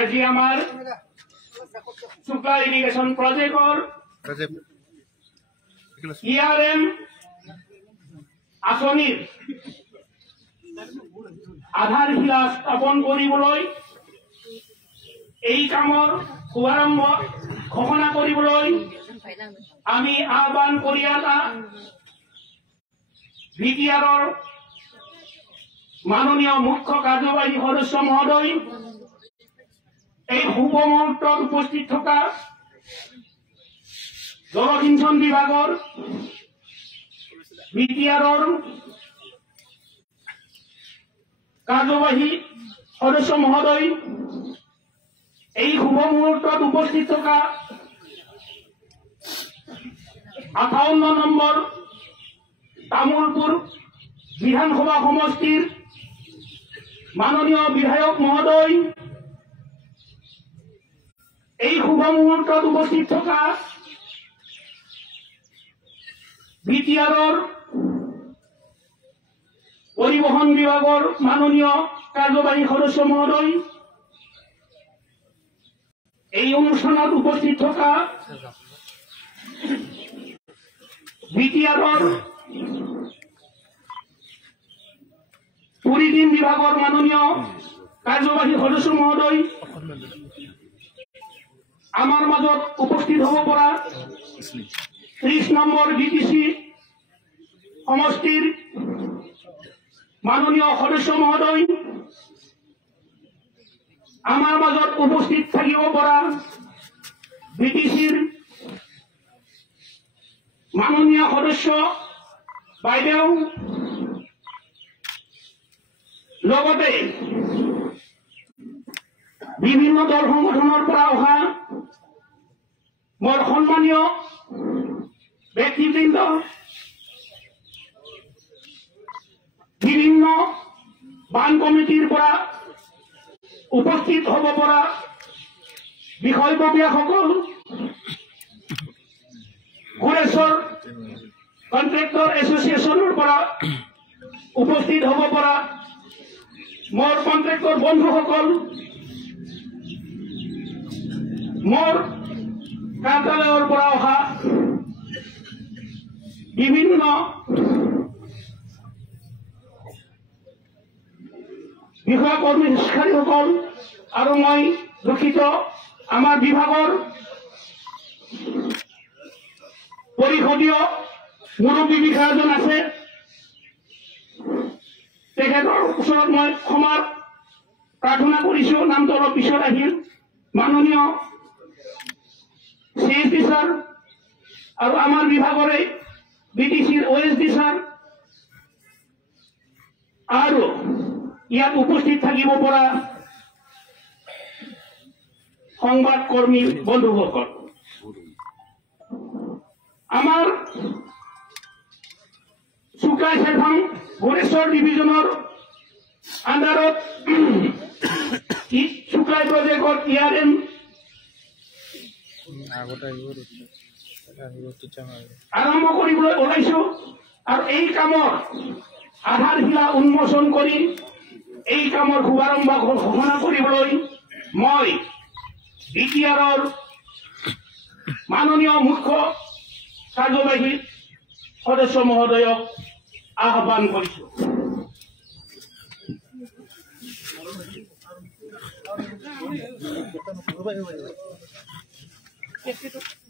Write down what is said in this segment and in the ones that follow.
আজি আমাৰ শুক্লা ইৰিগেশন প্ৰজেক্টৰ ERM আসনিৰ আধাৰশিলা স্থাপন কৰিবলৈ এই কামৰ শুভাৰম্ভ ঘোষণা কৰিবলৈ আমি আহ্বান কৰি আছা বিটিআৰৰ মাননীয় মুখ্য কাৰ্যবাহী সদস্য মহোদয় এই শুভ মুহূৰ্তত উপস্থিত থকা জলসিঞ্চন বিভাগৰ বিটিআৰৰ কাৰ্যবাহী সদস্য মহোদয় এই শুভ মুহূৰ্তত উপস্থিত থকা 58 নম্বৰ তামুলপুৰ বিধানসভা সমষ্টিৰ মাননীয় বিধায়ক মহোদয় এই শুভ মুহূৰ্তত উপস্থিত থকা বিটিআৰৰ পৰিবহন বিভাগৰ মাননীয় কাৰ্যবাহী সদস্য মহোদয় এই অনুষ্ঠানত উপস্থিত থকা বিটিআৰৰ টুৰিজিম বিভাগৰ মাননীয় কাৰ্যবাহী সদস্য মহোদয় আমাৰ মাজত উপস্থিত হ'ব পৰা 30 নম্বৰ ডিটিসি সমষ্টিৰ মাননীয় সদস্য মহোদয় আমাৰ মাজত উপস্থিত থাকিব পৰা ডিটিসিৰ মাননীয় সদস্য বাইদেউ লগতে বিভিন্ন দল সংগঠনৰ পৰা অহা মোৰ সন্মানীয় ব্যক্তিবৃন্দ বিভিন্ন বান কমিটিৰ পৰা উপস্থিত হ'ব পৰা বিষয়ববীয়াসকল গুৰেশ্বৰ কন্ট্ৰেক্টৰ এছ'চিয়েশ্যনৰ পৰা উপস্থিত হ'ব পৰা মোৰ কন্ট্ৰেক্টৰ বন্ধুসকল মোৰ কাৰ্যালয়ৰ পৰা অহা বিভিন্ন বিষয়া কৰ্মচাৰীসকল আৰু মই দুখিত আমাৰ বিভাগৰ পৰিষদীয় মুৰব্বী বিষয়াজন আছে তেখেতৰ ওচৰত মই ক্ষমা প্ৰাৰ্থনা কৰিছো নামটো অলপ পিছত আহিল মাননীয় CSD ছাৰ আৰু আমাৰ বিভাগৰে বিটিসিৰ OSD ছাৰ আৰু ইয়াত উপস্থিত থাকিব পৰা সংবাদ কৰ্মী বন্ধুসকল আমাৰ শুক্লাই চেৰভাং গুৰেশ্বৰ ডিভিজনৰ আণ্ডাৰত শুক্লাই প্ৰজেক্টৰ ERM আৰম্ভ কৰিবলৈ ওলাইছো আৰু এই কামৰ আধাৰশিলা উন্মোচন কৰি এই কামৰ শুভাৰম্ভ ঘোষণা কৰিবলৈ মই বিটিআৰৰ মাননীয় মুখ্য কাৰ্যবাহী সদস্য মহোদয়ক আহ্বান কৰিছো। Thank you.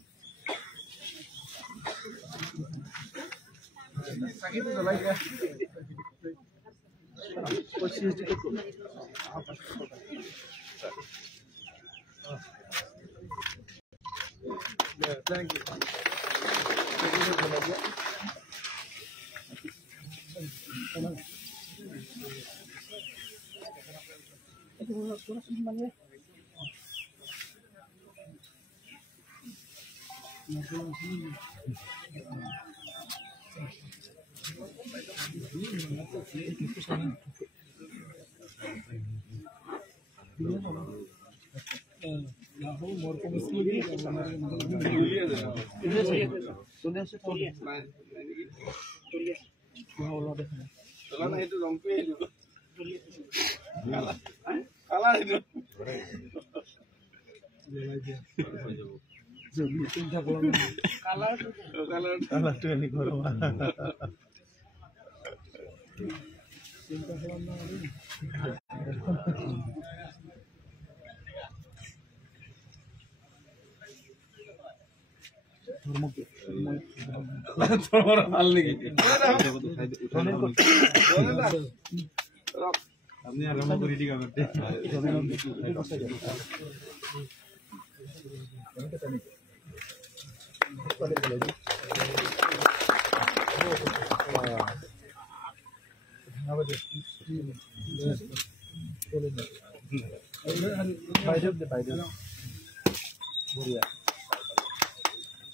हमने आराम को रेडी करते हैं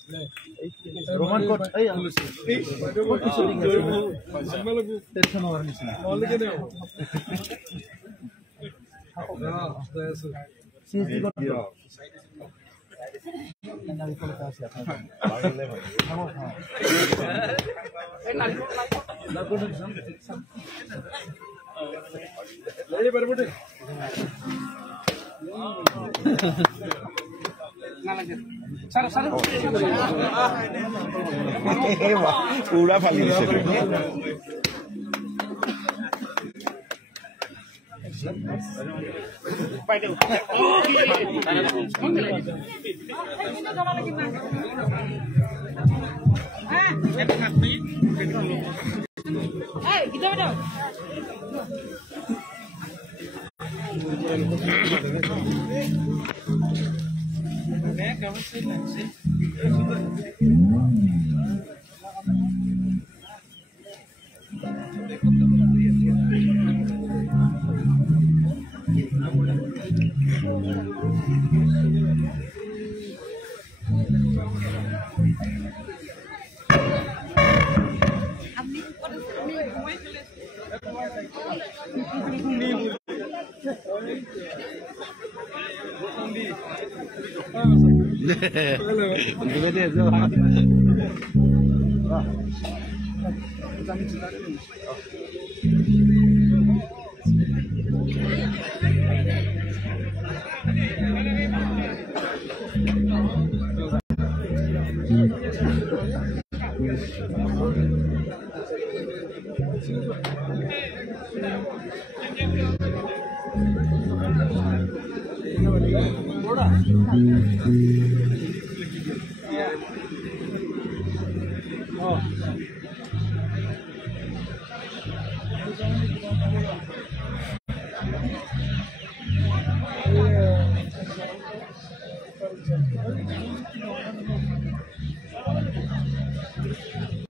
रोमन कोट टेंशन और नहीं सीसी कोट नाली कोट का से अपना ले बरबटे पूरा फाली